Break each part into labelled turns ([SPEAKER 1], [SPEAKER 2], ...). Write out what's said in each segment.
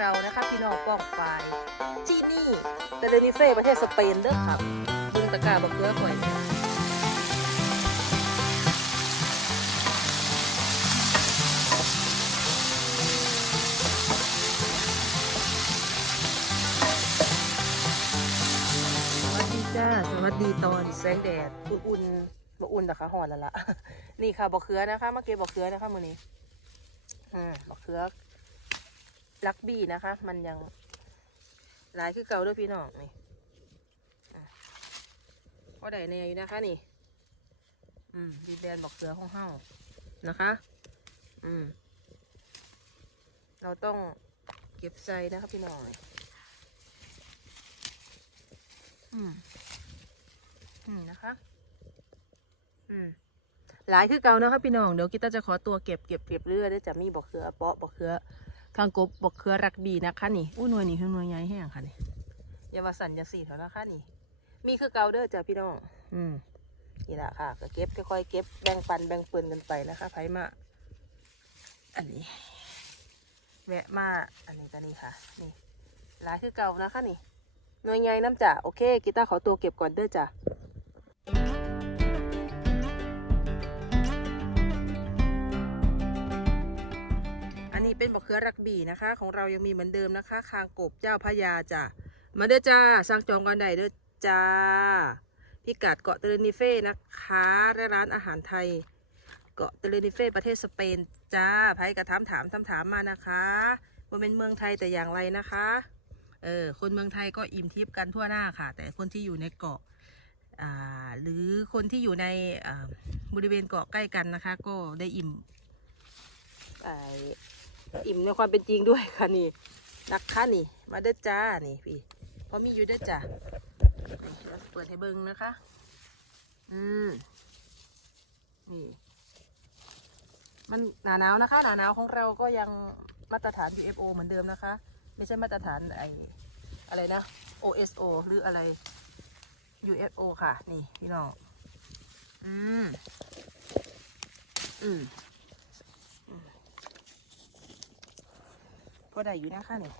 [SPEAKER 1] เรานะคะ พี่น้องป้องปายที่นี่เตเรนิเฟประเทศสเปนเด้อครับบึงตะกร้าบักเกลือข่อยเนี่ยสวัสดีจ้าสวัสดีตอนแสงแดดอุ่นๆบ่อุ่นแต่คะห่อนแล้วล่ะ นี่ค่ะบักเขือนะคะ มาเก็บบักเขือนะคะมื้อนี้อืมบักเขือ ลักบี้นะคะ มันยังหลายคือเก่าด้วยพี่น้องนี่อะพอได้แน่อยู่นะคะนี่ อืมดีแดนบักเขือของเฮานะคะ อืม เราต้องเก็บใส่นะคะพี่น้องอืม อืมนะคะ อืมหลายคือเก่านะครับพี่น้อง เดี๋ยวกิตาจะขอตัวเก็บเก็บเก็บเรื่อยได้จะมีบอกเขือเปาะบอกเขือ คางกบบอกเขือรักบีนะคะนี่อู้หน่วยนี่คือหน่วยใหญ่แห้งค่ะนี่อยาวาสันอยาสีเถอะนะคะนี่ มีคือเก่าเด้อจ้ะพี่น้องอืมนี่แหละค่ะ ก็เก็บค่อยๆเก็บแบ่งปันแบ่งปืนกันไปนะคะไผมาอันนี้ แวะมาอันนี้ก็นี่ค่ะ นี่หลายคือเก่านะคะนี่หน่วยใหญ่น้ำจ่าโอเคกีตาร์ขอตัวเก็บก่อนเด้อจ้ะ เป็นบะเขือรักบีนะคะ ของเรายังมีเหมือนเดิมนะคะ คางกบเจ้าพระยาจ้ะมาเด้อจ้าสั่งจองกันได้เด้อจ้าพิกัดเกาะเตเรนิเฟ่นะคะและร้านอาหารไทย เกาะเตเรนิเฟ่ประเทศสเปนจ้าไพ่กระถามถามถามถามมานะคะว่าเป็นเมืองไทยแต่อย่างไรนะคะเออคนเมืองไทยก็อิ่มทิพย์กันทั่วหน้าค่ะ แต่คนที่อยู่ในเกาะอ่าหรือคนที่อยู่ในอ่าบริเวณเกาะใกล้กันนะคะ ก็ได้อิ่ม อิ่มในความเป็นจริงด้วยค่ะนี่นะคะนี่ มาเด้อจ้านี่พี่พราะมีอยู่เด้อจ้านี่เราเปิดให้เบิ้งนะคะ อืมนี่ มันหนาหนาวนะคะหนาหนาวของเราก็ยังมาตรฐาน UFO เหมือนเดิมนะคะ ไม่ใช่มาตรฐานไออะไรนะ OSO หรืออะไร UFO ค่ะ นี่ พี่น้อง อืม อืมอืมพ อได้อยู่นะคะเนี่ย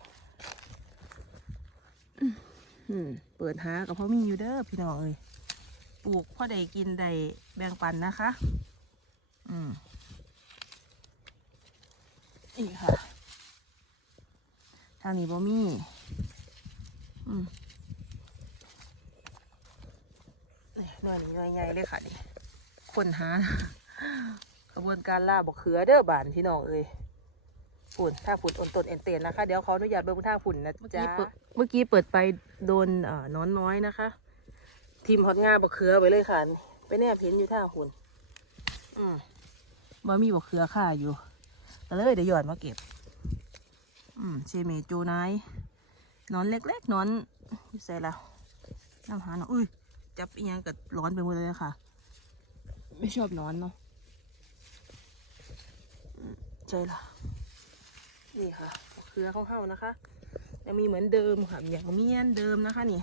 [SPEAKER 1] เปิดหากับพ่อมีอยู่เด้อพี่น้องเอ้ยปลูกพ่อได้กินได้แบ่งปันนะคะ อืมอีกค่ะ ทางนี้บ่มีอืมนี่หน่วยนี้หน่วยใหญ่เลยค่ะนี่คนหากระบวนการล่าบอกเขือเด้อบานพี่น้องเอ้ย ฝุ่นถ้าฝุ่นอ่อนตนเอ็นเตนนะคะ เดี๋ยวขออนุญาตเบิ่งท่าฝุ่นนะจ๊ะเมื่อกี้เปิดไปโดนเอ่อน้อนน้อยนะคะ ทีมฮอตงาบอกเขือไปเลยค่ะนี่ไปแนบเห็นอยู่ท่าฝุ่นอืมบ่มีบอกเขือค่ะอยู่ก็เลยเดี๋ยวหย่อนมาเก็บ อืมเชเมจูไนายนอนเล็กๆนอนอยู่ใส่แล้วน้ำหาหนอนอุ้ยจับอีหยังกับร้อนไปหมดเลยค่ะ ไม่ชอบนอนเนาะอืมใช่ละ นี่ค่ะเครือของเขานะคะยังมีเหมือนเดิมค่ะอย่างเมียนเดิมนะคะนี่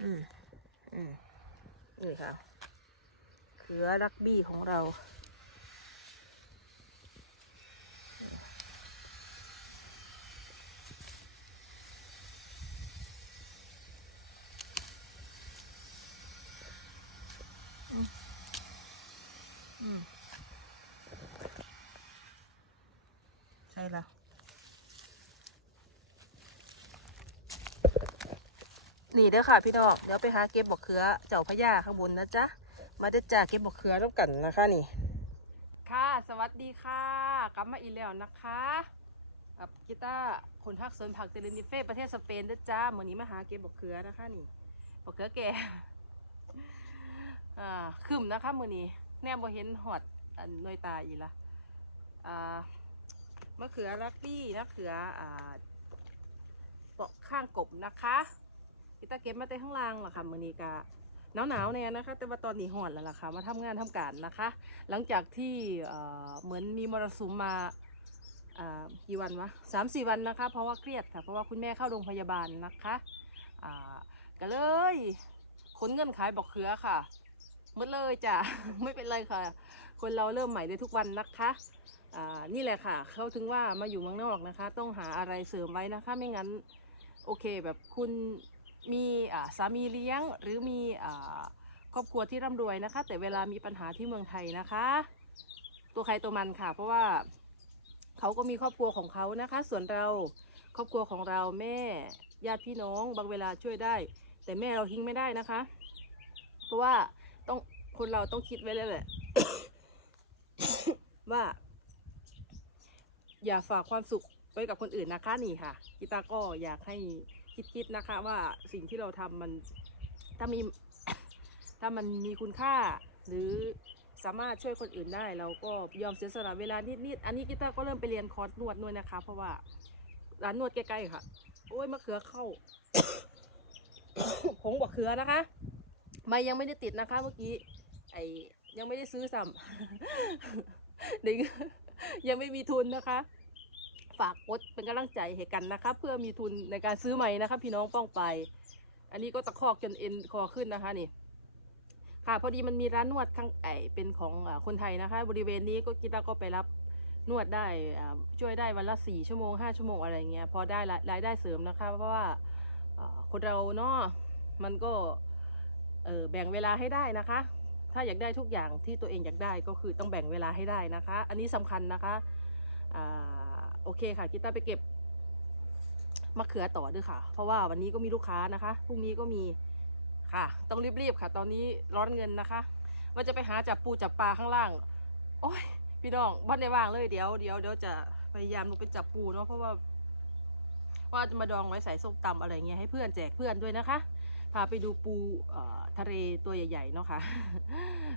[SPEAKER 1] อืมอืมนี่ค่ะ เครือรักบี้ของเรา นี่เด้อค่ะพี่น้องเดี๋ยวไปหาเก็บบอกเขือเจ้าพญาข้างบนนะจ๊ะมาเด้จ้าเก็บบอกเขือแล้วกันนะคะนี่ ค่ะสวัสดีค่ะกลับมาอีกแล้วนะคะกับกีตาร์คนทักสวนผักเตเลนิเฟ่ประเทศสเปนเด้อจ้าวันนี้มาหาเก็บบอกเขือนะคะนี่บอกเขือแก่อ่าขึ้นนะคะมือนี้แนมบ่เห็นหอดนหน่วยตาอีละอ่ามะเขือรักบี้มะเขืออ่าเปาะข้างกบนะคะ ตาเก็บมาแต่ข้างล่างล่ะค่ะมือนี้กะหนาวหนาวๆเนี่ยนะคะ แต่ว่าตอนนี้หอนแล้วล่ะค่ะมาทำงานทำการนะคะ หลังจากที่เอ่อเหมือนมีมรสุมมาอ่ากี่วันวะสามสี่วันนะคะ เพราะว่าเครียดค่ะเพราะว่าคุณแม่เข้าโรงพยาบาลนะคะอ่าก็เลยขนเงินขายบอกเขือค่ะหมดเลยจ้ะไม่เป็นไรค่ะ คนเราเริ่มใหม่ได้ทุกวันนะคะอ่านี่แหละค่ะ เขาถึงว่ามาอยู่เมืองนอกนะคะ ต้องหาอะไรเสริมไว้นะคะ ไม่งั้น โอเคแบบคุณ มีสามีเลี้ยงหรือมีครอบครัวที่ร่ำรวยนะคะ แต่เวลามีปัญหาที่เมืองไทยนะคะ ตัวใครตัวมันค่ะ เพราะว่าเขาก็มีครอบครัวของเขานะคะ ส่วนเราครอบครัวของเราแม่ญาติพี่น้องบางเวลาช่วยได้ แต่แม่เราทิ้งไม่ได้นะคะ เพราะว่าต้องคนเราต้องคิดไว้แล้วแหละว่า อย่าฝากความสุขไว้กับคนอื่นนะคะนี่ค่ะกีตาก็อยากให้ คิดๆนะคะว่าสิ่งที่เราทำมันถ้ามีถ้ามันมีคุณค่าหรือสามารถช่วยคนอื่นได้ เราก็ยอมเสียสละเวลานิดๆอันนี้กีตาร์ก็เริ่มไปเรียนคอร์สนวดด้วยนะคะ เพราะว่าร้านนวดใกล้ๆค่ะ โอ้ยมะเขือเข้าผงบักเขือนะคะไม่ยังไม่ได้ติดนะคะ เมื่อกี้ไอยังไม่ได้ซื้อซ้ำเด็กยังไม่มีทุนนะคะ ฝากกดเป็นกำลังใจให้กันนะคะเพื่อมีทุนในการซื้อใหม่นะคะพี่น้องป้องไป อันนี้ก็ตะคอกจนเอ็นคอขึ้นนะคะนี่ค่ะพอดีมันมีร้านนวดข้างไอเป็นของคนไทยนะคะ บริเวณนี้ก็กีตาก็ไปรับนวดได้ช่วยได้วันละสี่ชั่วโมงห้าชั่วโมงอะไรเงี้ยพอได้รายได้เสริมนะคะ เพราะว่าคนเราเนาะมันก็เแบ่งเวลาให้ได้นะคะ ถ้าอยากได้ทุกอย่างที่ตัวเองอยากได้ก็คือต้องแบ่งเวลาให้ได้นะคะ อันนี้สำคัญนะคะอ่า โอเคค่ะกีตาร์ไปเก็บมะเขือต่อด้วยค่ะ เพราะว่าวันนี้ก็มีลูกค้านะคะพรุ่งนี้ก็มีค่ะ ต้องรีบๆค่ะ ตอนนี้ร้อนเงินนะคะว่าจะไปหาจับปูจับปลาข้างล่าง โอ้ยพี่น้องบ้านในว่างเลยเดี๋ยวเดี๋ยวเดี๋ยวจะพยายามลงไปจับปูเนาะเพราะว่า ว่าจะมาดองไว้ใส่ส้มตำอะไรเงี้ยให้เพื่อนแจกเพื่อนด้วยนะคะ พาไปดูปูทะเลตัวใหญ่ๆเนาะค่ะ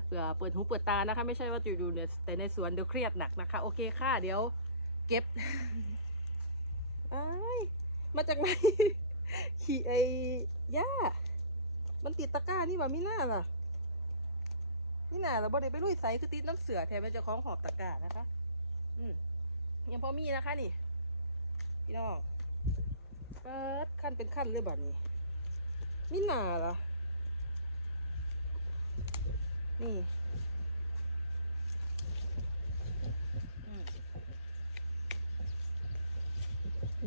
[SPEAKER 1] เผื่อเปิดหูเปิดตานะคะ ไม่ใช่ว่าอยู่ดูเนี่ยแต่ในสวนเดี๋ยวเครียดหนักนะคะ โอเคค่ะเดี๋ยว เก็บอ้มาจากไหน ขี่ไอ้ย่า มันติดตะกร้านี่ว่ามิน่าล่ะนี่น่าเราบ่ได้ไปลุยใส่คือติดน้ำเสือแทนเป็นเจ้าของหอบตะกร้านะคะ อืมยังพอมีนะคะนี่ พี่น้องเปิดขั้นเป็นขั้นเลยแบัดนี้มิน่าล่ะนี่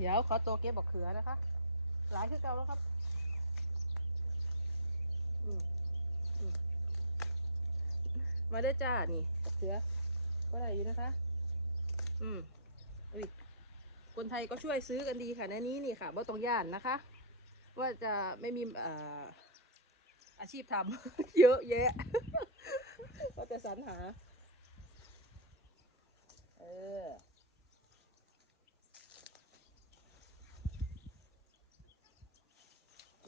[SPEAKER 1] เดี๋ยวขอตัวเก็บบักเขือนะคะ หลายคือเก่าแล้วครับมาได้จ้า นี่บักเขือก็ได้อยู่นะคะ อืมอุ้ยคนไทยก็ช่วยซื้อกันดีค่ะในนี้นี่ค่ะว่าตรงย่านนะคะ ว่าจะไม่มีอ่ออาชีพทำ เยอะแยะ ก็จะสรรหา เออ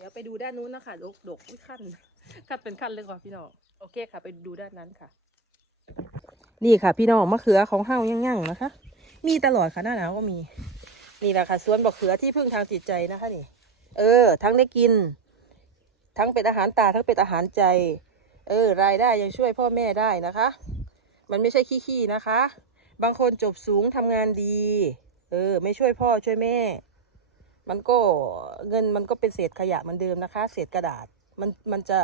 [SPEAKER 1] ดี๋ยวไปดูด้านนู้นนะคะดกดกขั้นขั้นเป็นขั้นเลยค่ะพี่น้องโอเคค่ะ ไปดูด้านนั้นค่ะ นี่ค่ะ พี่น้องมะเขือของเฮายั่งๆนะคะ มีตลอดค่ะหน้าหนาวก็มี นี่แหละค่ะสวนบักเขือที่พึ่งทางจิตใจนะคะนี่ เออ ทั้งได้กิน ทั้งเป็นอาหารตาทั้งเป็นอาหารใจ เออ รายได้ยังช่วยพ่อแม่ได้นะคะ มันไม่ใช่ขี้ๆนะคะ บางคนจบสูงทำงานดี เออ ไม่ช่วยพ่อช่วยแม่ มันก็เงินมันก็เป็นเศษขยะเหมือนเดิมนะคะ เศษกระดาษมันมันจะ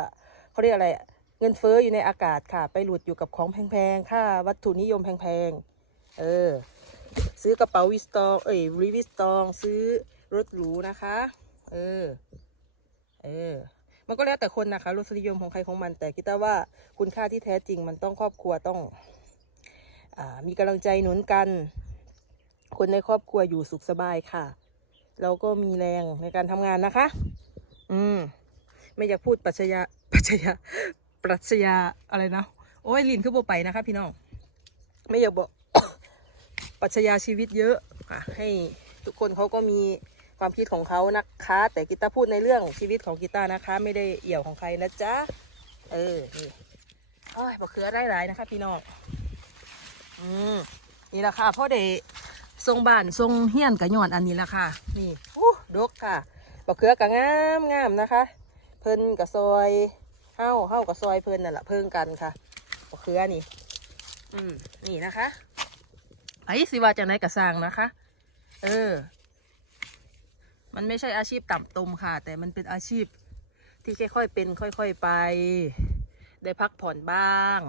[SPEAKER 1] เขาเรียกอะไรเงินเฟ้ออยู่ในอากาศค่ะ ไปหลุดอยู่กับของแพงๆ ค่าวัตถุนิยมแพงๆ เออ ซื้อกระเป๋าวิสตอง เอ้ยรีวิสตอง ซื้อรถหรูนะคะ เออ เออ มันก็แล้วแต่คนนะคะรสนิยมของใครของมัน แต่คิดว่าคุณค่าที่แท้จริงมันต้องครอบครัวต้องอมีกำลังใจหนุนกัน คนในครอบครัวอยู่สุขสบายค่ะ เราก็มีแรงในการทำงานนะคะ อืม ไม่อยากพูดปรัชญาปรัชญาปรัชญาอะไรนะ โอ้ยลินคือโบไปนะคะพี่น้อง ไม่อยากบอกปรัชญาชีวิตเยอะอะให้ทุกคนเขาก็มีความคิดของเขานะคะ แต่กีตาร์พูดในเรื่องชีวิตของกีตานะคะ ไม่ได้เอี่ยวของใครนะจ๊ะ เออ นี่โอ้ยบักเขือได้หลายนะคะ พี่น้อง อืม นี่แหละค่ะพ่อเด ทรงบ้านทรงเฮียนกับยอดอันนี้แหละค่ะ นี่อู้ดกค่ะบักเขือกับงามงามนะคะ เพิ่นกับซอยเฮ้าเฮ้ากับซอยเพิ่นนั่นแหละเพิ่งกันค่ะบักเขือนี่ อืมนี่นะคะไอ้สิว่าจะไหนกระสร้างนะคะ เออ มันไม่ใช่อาชีพต่ำตมค่ะ แต่มันเป็นอาชีพที่ค่อยๆเป็น ค่อยๆไป ได้พักผ่อนบ้าง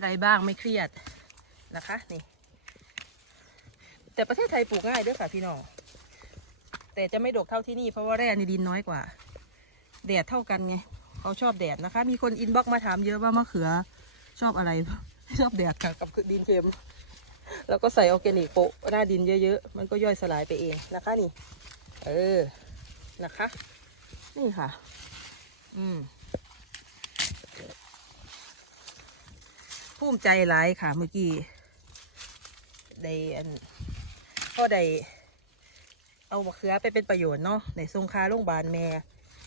[SPEAKER 1] ไรบ้างไม่เครียดนะคะ นี่ แต่ประเทศไทยปลูกง่ายด้วยค่ะพี่น้อง แต่จะไม่ดกเท่าที่นี่เพราะว่าแร่ในดินน้อยกว่า แดดเท่ากันไงเขาชอบแดดนะคะ มีคนอินบ็อกมาถามเยอะว่ามะเขือชอบอะไร ชอบแดดค่ะกับดินเค็ม แล้วก็ใส่ออร์แกนิกโปะหน้าดินเยอะๆ มันก็ย่อยสลายไปเองนะคะนี่ เออ นะคะ นี่ค่ะ อืมภูมิใจหลายค่ะเมื่อกี้ได้อัน พ่อได้เอามะเขือไปเป็นประโยชน์เนาะในทรงคาโรงพยาบาลแม่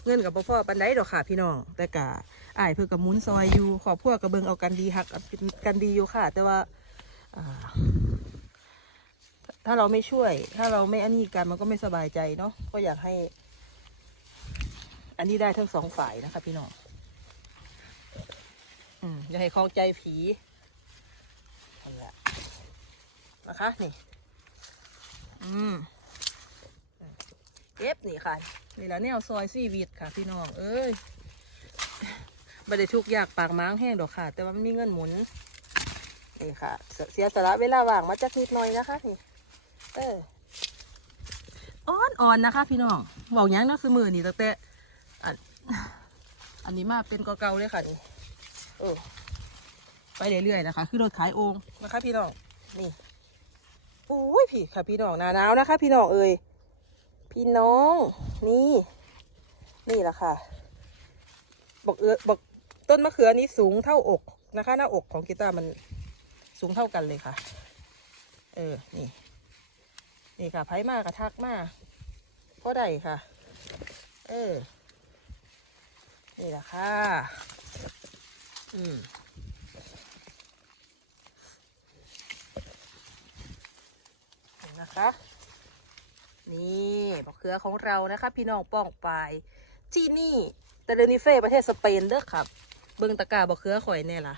[SPEAKER 1] เงินกับพ่อปันไดดอกค่ะพี่น้อง แต่กะอ้ายเพื่อกับมุนซอยอยู่ขอบพวกกระเบิงเอากันดีหักกันดีอยู่ค่ะ แต่ว่าอ่าถ้าเราไม่ช่วย ถ้าเราไม่อันนี้กันมันก็ไม่สบายใจเนาะก็อยากให้ อันนี้ได้ทั้งสองฝ่ายนะคะ พี่น้องอืมอย่าให้คลองใจผีนั่นแหละนะคะนี่ อืมเอฟนี่ค่ะ นี่แหละแนวซอยซีวิตค่ะ พี่น้อง เอ้ยไม่ได้ทุกข์ยากปากม้างแห้งดอกค่ะ แต่ว่ามันมีเงินหมุน นี่ค่ะ เสียสละเวลาว่างมาจักนิดหน่อยนะคะนี่ เอออ่อนอ่อนนะคะ พี่น้องบอกยังเนาะสมือนี่ตั้งแต่อันนี้มาเป็นกอเก่าเลยค่ะนี่ เออ ไปเรื่อยๆนะคะ คือรถขายโองนะคะพี่น้อง นี่ อ้ยพี่ค่ะพี่น้องหนาหนาวนะคะ พี่น้องเอ่ยพี่น้อง นี่ นี่แหละค่ะบอกเออบอกต้นมะเขือนี้สูงเท่าอกนะคะ หน้าอกของกีตาร์มันสูงเท่ากันเลยค่ะ เออ นี่ นี่ค่ะไพ่มากระทักมาเพราะใดค่ะ เออ นี่แหละค่ะ อืม เห็ นะคะ นี่บักเขือของเรานะคะ พี่น้องป้องปลายที่นี่เตเรนิเฟ่ประเทศสเปนเด้อครับ เบิ่งตะกร้าบักเขือข่อยแน่ล่ะ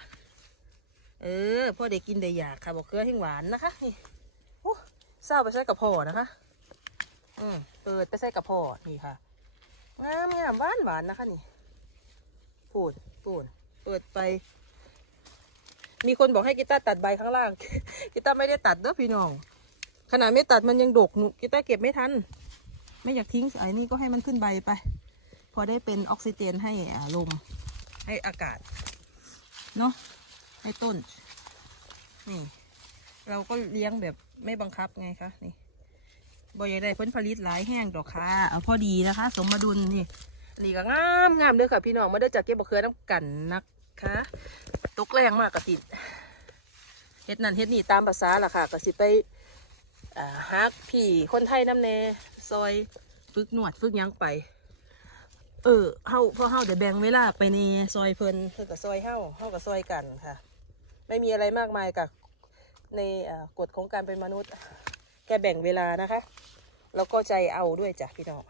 [SPEAKER 1] เออพ่อได้กินได้อยากค่ะบักเขือแห้งหวานนะคะนี่โอ้เศร้าไปใส่กระเพาะนะคะ อืมเปิดไปใส่กระเพาะนี่ค่ะงามงามหวานหวานนะคะนี่ปูดปูดเปิดไป มีคนบอกให้กีตาร์ตัดใบข้างล่าง กีตาร์ไม่ได้ตัดเด้อพี่น้อง ขนาดไม่ตัดมันยังดกหนูกีตาร์เก็บไม่ทัน ไม่อยากทิ้งไอ้นี่ก็ให้มันขึ้นใบไป พอได้เป็นออกซิเจนให้อ่าลม ให้อากาศ เนาะให้ต้น นี่ เราก็เลี้ยงแบบไม่บังคับไงคะ นี่บอยากได้ผลผลิตหลายแห้งดอกค่ะเอาพอดีนะคะ สมดุลนี่นี่ก็งามงามเด้อค่ะพี่น้องมาได้อจากเก็บบักเขือน้ำกันนะคะตกแรงมากกระสิเฮ็ดนั่นเฮ็ดนี่ตามภาษาล่ะค่ะกระสิไปอ่า ฮักพี่คนไทยน้ำแน่ซอยฝึกหนวดฝึกยังไป เออเฮาพอเฮาเดี๋ยวแบ่งเวลาไปในซอยเพิ่นเพิ่นกับซอยเฮาเฮากับซอยกันค่ะ ไม่มีอะไรมากมายกับในกฎของการเป็นมนุษย์แค่แบ่งเวลานะคะ แล้วก็ใจเอาด้วยจ้ะพี่น้อง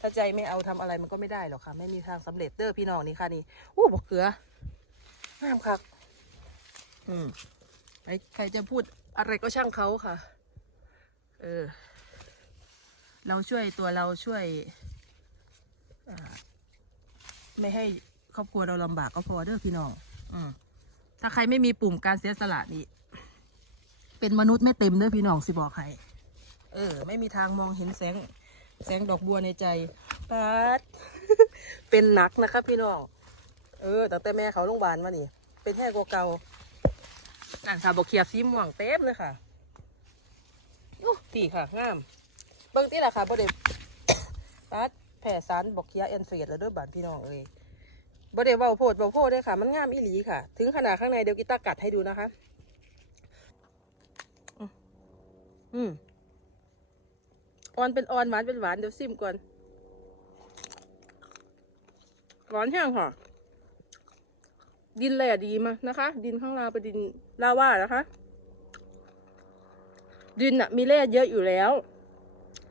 [SPEAKER 1] ถ้าใจไม่เอาทำอะไรมันก็ไม่ได้หรอกค่ะ ไม่มีทางสำเร็จเด้อพี่น้องนี่ค่ะนี่อู้บอกเกลืองามคักอืมใครจะพูดอะไรก็ช่างเขาค่ะ เออ เราช่วยตัวเราช่วยไม่ให้ครอบครัวเราลำบากก็พอเด้อพี่น้อง อืมถ้าใครไม่มีปุ่มการเสียสละนี่ เป็นมนุษย์ไม่เต็มเด้อพี่น้องสิบอกให้เออ ไม่มีทางมองเห็นแสง แสงดอกบัวในใจปัดเป็นหนักนะครับพี่น้อง เออตั้งแต่แม่เขาโรงพยาบาลมานี่ เป็นแค่กว่าเก่าอ่านสาวบอกเขียบสีม่วงเต็มเลยค่ะ อู้พี่ค่ะงาม เบิ่งที่ละค่ะบ่ได้ปัดแผ่สารบอกเคียแอนเฟดแล้วด้วยบานพี่น้องเอ้ยบ่ได้เว้าโพดเว้าโพดเด้ค่ะ มันงามอีหลีค่ะ ถึงขนาดข้างในเดี๋ยวกีตาร์กัดให้ดูนะคะ อืมอ่อนเป็นอ่อนหวานเป็นหวานเดี๋ยวซิมก่อนหวานแห้งค่ะ ดินแหล่ดีมานะคะ ดินข้างล่างเป็นดินลาว่านะคะ ดินอะมีแร่เยอะอยู่แล้ว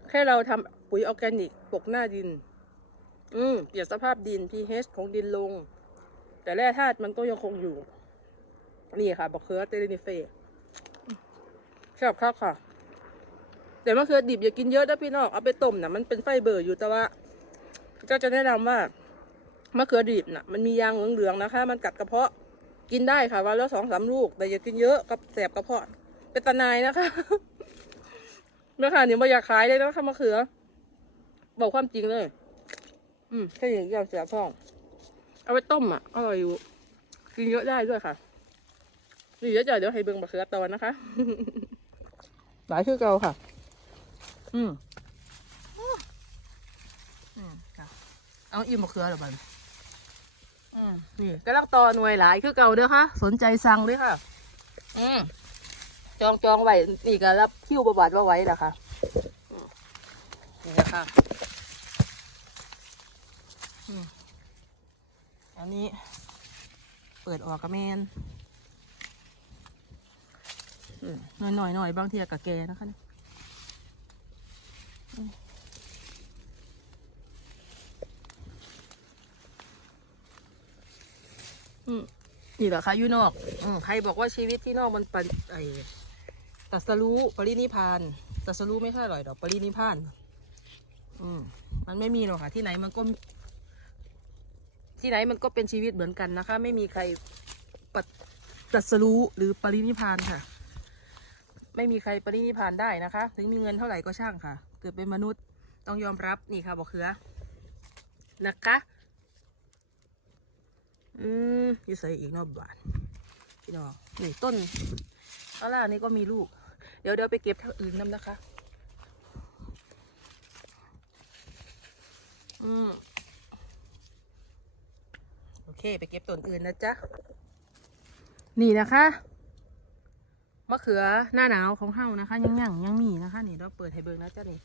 [SPEAKER 1] แค่เราทำปุ๋ยออร์แกนิกปกหน้าดิน อืมเปลี่ยนสภาพดิน pH ของดินลง แต่แร่ธาตุมันก็ยังคงอยู่ นี่ค่ะบอกเคือเตเรนิเฟชอบข้าวค่ะ แต่มะเขือดิบอย่ากินเยอะนะพี่น้องเอาไปต้มนะมันเป็นไฟเบอร์อยู่แต่ว่าก็จะแนะนำว่ามะเขือดิบน่ะ มันมียางเหลืองๆนะคะ มันกัดกระเพาะกินได้ค่ะวันละสองสามลูก แต่อย่ากินเยอะกับแสบกระเพาะ เป็นตะนายนะคะ แม่ค้านี่ไม่อยากขายเลยนะคะมะเขือ บอกความจริงเลย อืมแค่อย่างเดียวเสียพ่อง เอาไปต้มอะอร่อยอยู่ กินเยอะได้ด้วยค่ะนี่เดี๋ยวจะเดี๋ยวให้เบิ่งมะเขือตอนนะคะ หลายคือเก่าค่ะ อืมอืมค่ะเอาอิ่มมะเขือเหรอบันอืมนี่กำลังต่อหน่วยหลายคือเก่าเด้อค่ะ สนใจสั่งเลยค่ะ อืม จองจองไว้นี่ก็รับคิวประบาดว่าไว้ละคะนี่นะคะอันนี้ เปิดออกกระเมนหน่อยหน่อยหน่อยบางทีกับแกนะคะนี่ยอืมอืมนี่แหละค่ะอยู่นอกอใครบอกว่าชีวิตที่นอกมันเป็นไอ ตัสรู้ปรินิพานตัสรู้ไม่ใช่อร่อยดอกปรินิพาน อืมมันไม่มีหรอกค่ะ ที่ไหนมันก็ ที่ไหนมันก็เป็นชีวิตเหมือนกันนะคะ ไม่มีใครปัดตรัสรู้หรือปรินิพานค่ะ ไม่มีใครปรินิพานได้นะคะ ถึงมีเงินเท่าไหร่ก็ช่างค่ะ เกิดเป็นมนุษย์ต้องยอมรับนี่ค่ะบอกเขือนะคะ อืมอยี่ใส่อีกนอบบาทพี่น้องนี่ต้น เอาล่ะนี่ก็มีลูก เดี๋ยวเดี๋ยวไปเก็บทางอื่นน้ำนะคะ อืมโอเค ไปเก็บต้นอื่นนะจ๊ะ นี่นะคะมะเขือหน้าหนาวของเฮานะคะ ยังยังยังมีนะคะ นี่เราเปิดให้เบิ่งนะจ๊ะนี่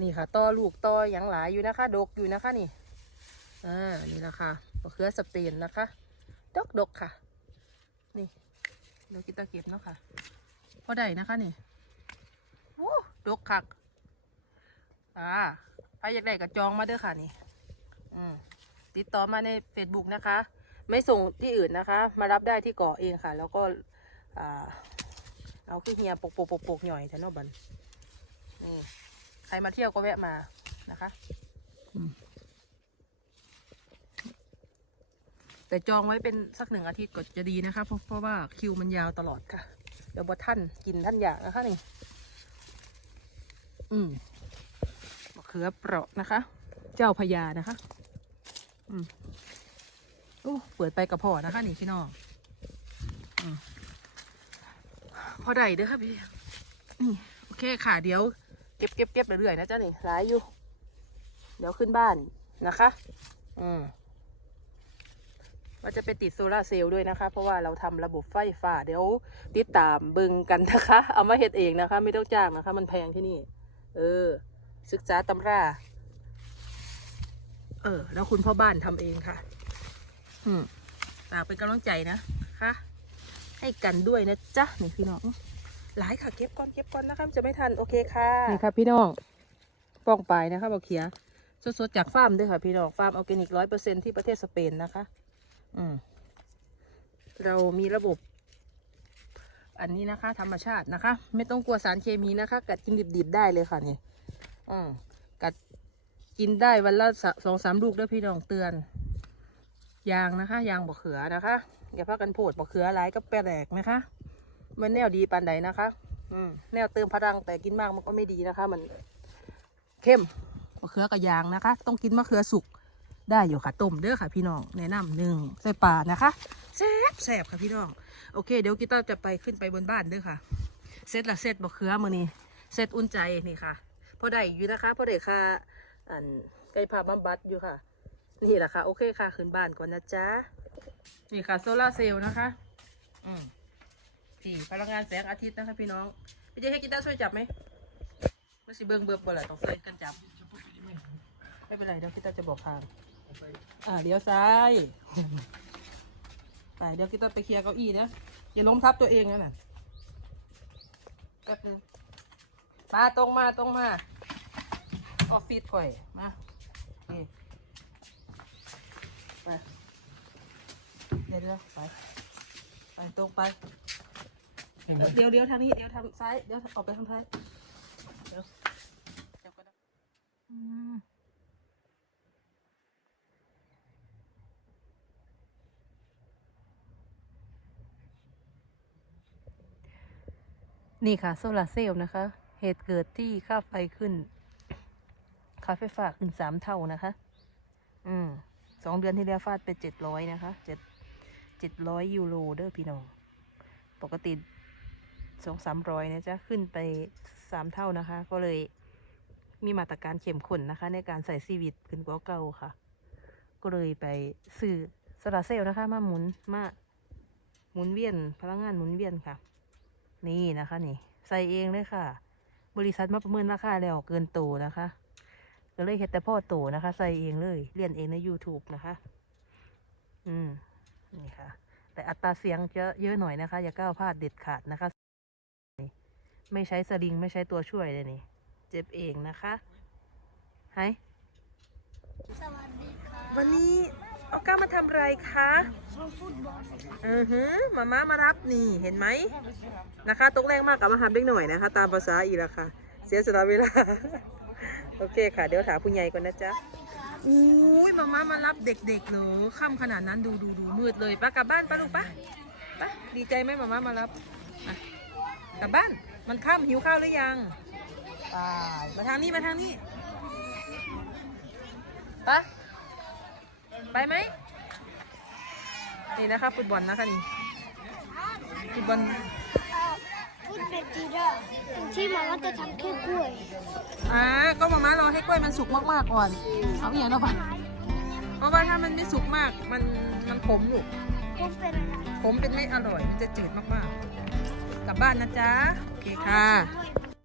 [SPEAKER 1] นี่ค่ะต่อลูกต่อยังหลายอยู่นะคะ ดกอยู่นะคะนี่อ่านี่นะคะมะเขือสเปนนะคะ ดกดกค่ะ นี่ เดี๋ยวกิตะเก็บเนาะค่ะพอได้นะคะนี่โอ้ดกคัก อ่าใครอยากได้ก็จองมาเด้อค่ะนี่ อืมติดต่อมาใน Facebook นะคะ ไม่ส่งที่อื่นนะคะ มารับได้ที่เกาะเองค่ะ แล้วก็ อ่า เอาขึ้เฮียปกปกปกปกหน่อยแถวนอบันนี่ใครมาเที่ยวก็แวะมานะคะ อืม แต่จองไว้เป็นสักหนึ่งอาทิตย์ก็จะดีนะคะเพราะเพราะว่าคิวมันยาวตลอดค่ะ เดี๋ยวบอท่านกินท่านอยากนะคะนี่อืมมะเขือเปราะนะคะ เจ้าพญานะคะ อืมโอ้เปิดไปกับพ่อนะคะนี่พี่น้องอืมพอได้เด้อค่ะพี่นี่โอเคค่ะเดี๋ยวเก็บเก็บเก็บเรื่อยๆนะเจ๊ะนี่ร้ายอยู่ เดี๋ยวขึ้นบ้านนะคะ อืม ว่าจะไปติดโซลาร์เซลล์ด้วยนะคะ เพราะว่าเราทำระบบไฟฟ้าเดี๋ยวติดตามบึงกันนะคะ เอามาเฮ็ดเองนะคะ ไม่ต้องจ้างนะคะ มันแพงที่นี่ เออ ศึกษาตำรา เออ แล้วคุณพ่อบ้านทำเองค่ะ อืมฝากเป็นกำลังใจนะคะให้กันด้วยนะจ๊ะนี่พี่น้องหลายค่ะเก็บก่อนเก็บก่อนนะคะจะไม่ทันโอเคค่ะนี่ค่ะพี่น้องป้องปลายนะคะบอกเขียสดๆจากฟาร์มด้วยค่ะพี่น้องฟาร์มออร์แกนิกร้อยเปอร์เซ็นที่ประเทศสเปนนะคะ เรามีระบบ อันนี้นะคะ ธรรมชาตินะคะ ไม่ต้องกลัวสารเคมีนะคะ กัดกินดิบๆได้เลยค่ะนี่อกัดกินได้วันละสองสามลูกด้วยพี่น้องเตือน ยางนะคะ ยางบะเขือนะคะ อย่าพากันโผดบะเขือหลายก็แปลกนะคะ มันแนวดีปานใดนะคะอืมแนวเติมพลังแต่กินมากมันก็ไม่ดีนะคะ มันเข้มมะเขือกับยางนะคะ ต้องกินมะเขือสุก ได้อยู่ค่ะต้มเด้อค่ะพี่น้องแนะนำหนึ่งใส่ปลานะคะแซ่บแซ่บค่ะพี่น้องโอเคเดี๋ยวกีต้าจะไปขึ้นไปบนบ้านเด้อค่ะเซตละเซตมะเขือมือนี้เซตอุ่นใจนี่ค่ะพอได้อยู่นะคะพอได้ค่ะอันไก่ผ้าบำบัดอยู่ค่ะ นี่แหละค่ะโอเคค่ะขึ้นบ้านก่อนนะจ๊ะนี่ค่ะโซลาเซลล์นะคะอืมที่พลังงานแสงอาทิตย์นะคะพี่น้องพี่เจให้กีต้าช่วยจับไหมไม่สิเบิ้งเบิบบ่แหละต้องช่วยกันจับไม่เป็นไรเดี๋ยวกีต้าจะบอกทาง อ่าเลี้ยวซ้ายไปเดี๋ยวกีตาร์ไปเคลียร์เก้าอี้นะอย่าล้มทับตัวเองนะน่ะแป๊บนึงมาตรงมาตรงมาออฟฟิศข่อยมาไปเดี๋ยวเดี๋ยวไปไปตรงไปเดี๋ยวเดี๋ยวทางนี้เดี๋ยวทางซ้ายเดี๋ยวออกไปทางซ้ายเดี๋ยวเดี๋ยวก็ได้ นี่ค่ะโซลาร์เซลล์นะคะ เหตุเกิดที่ค่าไฟขึ้น ค่าไฟฟ้าขึ้นสามเท่านะคะ อืมสองเดือนที่แล้วฟาดไปเจ็ดร้อยนะคะเจ็ดเจ็ดร้อยยูโรเด้อพี่น้อง ปกติสองสามร้อยนะจ๊ะ ขึ้นไปสามเท่านะคะ ก็เลยมีมาตรการเข้มข้นนะคะ ในการใส่ซีวิตขึ้นกว่าเก่าค่ะ ก็เลยไปซื้อโซลาร์เซลล์นะคะ มาหมุนมาหมุนเวียนพลังงานหมุนเวียนค่ะ นี่นะคะนี่ ใส่เองเลยค่ะ บริษัทมาประเมินราคาแล้วเกินโตนะคะ ก็เลยเฮ็ดแต่พ่อโตนะคะ ใส่เองเลยเรียนเองใน YouTube นะคะ อืมนี่ค่ะ แต่อัตราเสียงจะเยอะหน่อยนะคะ อย่าก้าวพลาดเด็ดขาดนะคะนี่ไม่ใช้สลิงไม่ใช้ตัวช่วยเลยนี่ เจ็บเองนะคะไฮ
[SPEAKER 2] สวัสดีค่ะ
[SPEAKER 1] วันนี้ เอาก้ามาทำไรคะ
[SPEAKER 2] อือ
[SPEAKER 1] ฮึมาม่ามารับนี่เห็นไหมนะคะตกแรงมากกับมาหับเล็กหน่อยนะคะ ตามภาษาอีกแล้วค่ะ เสียสละเวลา โอเคค่ะ เดี๋ยวถามผู้ใหญ่ก่อนนะจ๊ะอุ้ยมาม่ามารับเด็กๆเหรอค่ำขนาดนั้นดูดูดูมืดเลยปะกลับบ้านปะลูกปะปะดีใจไหมมาม่ามารับกลับบ้านมันค่ำหิวข้าวหรือยังไปมาทางนี้มาทางนี้ปะ ไปไหมนี่นะคะฟุตบอลนะคะนี่ฟุตบอล
[SPEAKER 2] ฟุตเบตีเดอร์ที่มันก็จะทำแค่กล้วย
[SPEAKER 1] อ่าก็มามารอให้กล้วยมันสุกมากๆก่อนเอาอย่างนั้นไปเพราะว่าถ้ามันไม่สุกมากมันมันขมอยู่
[SPEAKER 2] ก็เป็นอะไร
[SPEAKER 1] ขมเป็นไม่อร่อยมันจะจืดมากๆกลับบ้านนะจ๊ะโอเคค่ะ
[SPEAKER 2] ด้วยไป